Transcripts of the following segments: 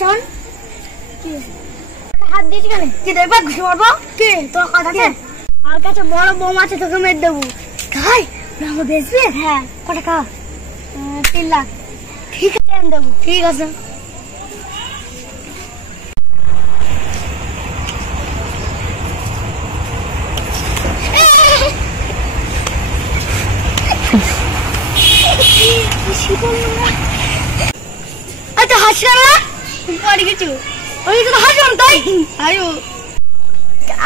শোন হাত দিস কেন? কি দেখবে ঘুষি মারবো? কি তোর কথা আছে? আর কাছে বড় বোম আছে, তোকে মেরে দেবো। তাই আমরা বেচবে? হ্যাঁ। কত টাকা? 3 লাখ। ঠিক আছে আমি দেবো। ঠিক আছে। আচ্ছা হাসি না পড়ে গেছো ওই তো হাসুন তাই আয়ো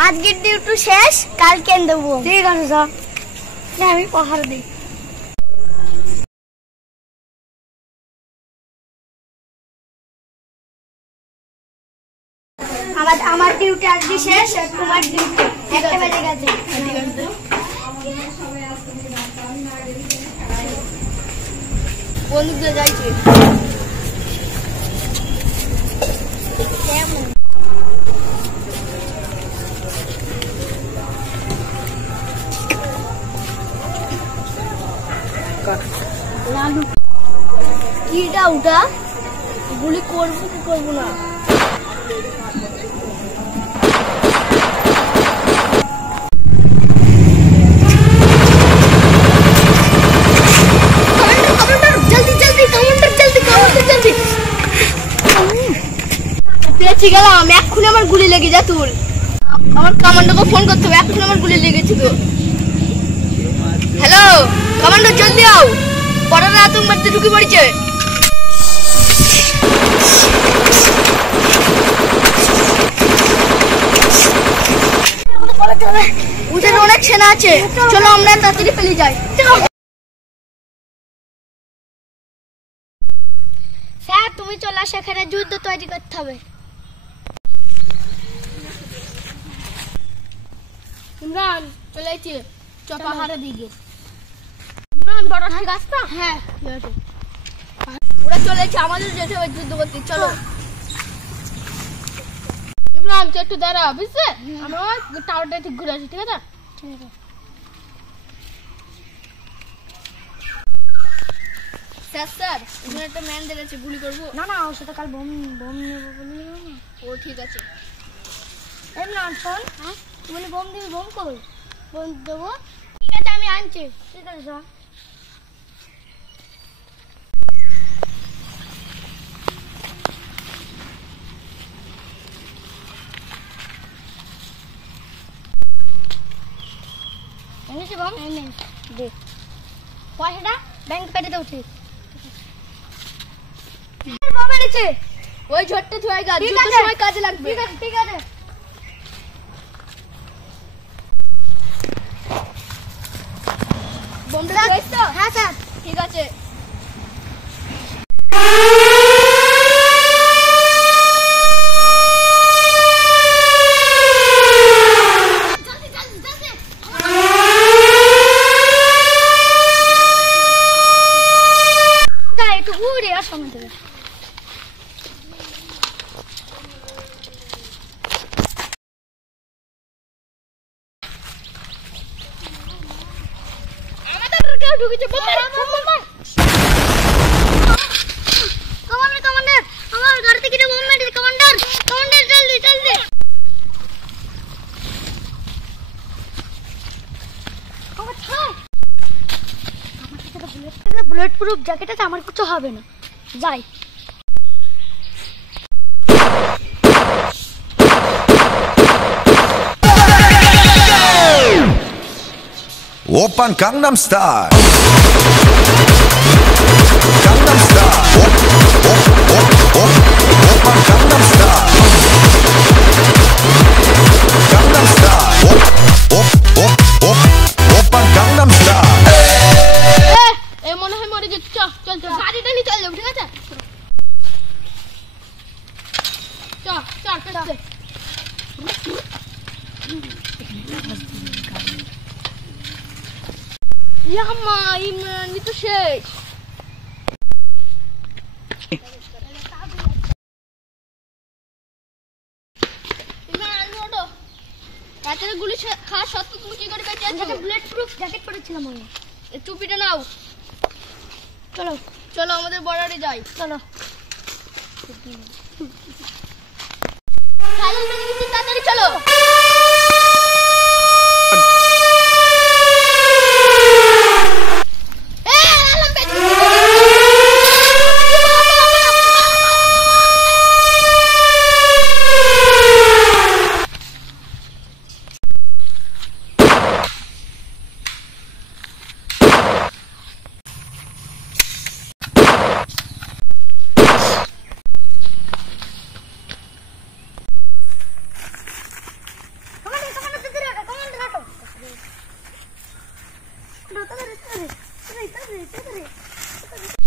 আজকের ডিউটি শেষ, কালকে দেবো। ঠিক আছে স্যার, আমি পাহাড় দিই। আমার ডিউটি আজকে শেষ, তোমার ডিউটি 1টা বেজে গেছে। ঠিক আছে বন্ধুদের যাইছে কেমন লালু কিটা ওটা গুলি করবো কি করবো না? গেলাম এক্ষুনি আমার গুলি লেগে যা তুল আমার কমান্ডোকে ফোন করতে হবে, এক্ষুনি আমার গুলি লেগেছে তো। হ্যালো কমান্ডো জলদি আও, পরের আতঙ্কবাদী ঢুকে পড়েছে। ওদের অনেক সেনা আছে, চলো আমরা তাড়াতাড়ি পেলে যাই। স্যার তুমি চলে আসো, এখানে যুদ্ধ তৈরি করতে হবে। ইমরান চলে আইছি পাহাড়ের দিকে। ইমরান বড় ঠিক আছে তো? হ্যাঁ ঠিক আছে, ওরা চলে আইছে, আমাদের যেতে হবে যুদ্ধ করতে। চলো ইমরান একটু দাঁড়া, বুঝছে? আমরা টাওয়ারটা ঠিক ঘুরে আসি। ঠিক আছে ঠিক আছে স্যার। স্যার এখানে একটা ম্যান দেখেছে, গুলি করবো? না না ওর সাথে কাল বোম নেবো বলি। ও ঠিক আছে। ইমরান শোন, হ্যাঁ তুমি বোম দিবি? বোম কই? বোম দেবো। ঠিক আছে আমি আনছি। ঠিক আছে স্যার। এনেছি বোম? দে পয়সাটা ব্যাংক পেটে দাও। ঠিক বোম এনেছে, ওই ঝটটা থুয়াই গা, যুদ্ধের সময় কাজে লাগবে। ঠিক আছে ঠিক আছে। বোমটা থুয়াইছ তো? হ্যাঁ স্যার ঠিক আছে। একটু ঘুরে আর সামনে থেকে ঢুকেছে। কমান্ডার কমান্ডার আমার গাড়ি থেকে বোম মেরেছে। কমান্ডার কমান্ডার জলদি জলদি। আমার বুলেট প্রুফ জ্যাকেট আছে, আমার কিছু হবে না। যাই Oppan Gangnam Style. Gangnam Style. Oppan Gangnam Style. Gangnam Style. Oppan Gangnam Style. এ মনে হয় মরে যাচ্ছে। চল চল চল গাড়িটা নিয়ে চল যাবো। ঠিক আছে চল চল চল। ইয়াম্মা ইমরান তো শেষ। ইমরান ওঠো। রাতের গুলি খাওয়া সত্ত্বেও তুমি কি করে বেঁচে আছো? বুলেট প্রুফ জ্যাকেট পরেছিলাম আমি। এই টুপিটা নাও। চলো চলো আমাদের বর্ডারে যাই। চলো সাইলেন্ট বেজে গেছে, তাড়াতাড়ি চলো।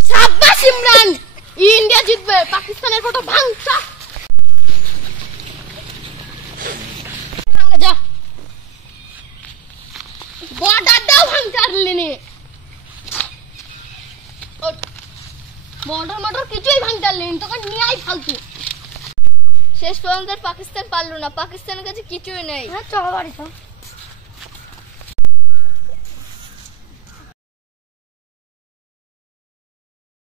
शाबाश इमरान, इंडिया জিতবে, পাকিস্তানের কত ভাঙচা। যা বর্ডার দাও ভাঙচার লেনে, বর্ডার মর্ডার কিছুই ভাঙচার লেনে, তোকে নিয়েই ফালতু। শেষ পর্যন্ত পাকিস্তান পারলো না, পাকিস্তানের কাছে কিছুই নেই। চলো বাড়ি চল।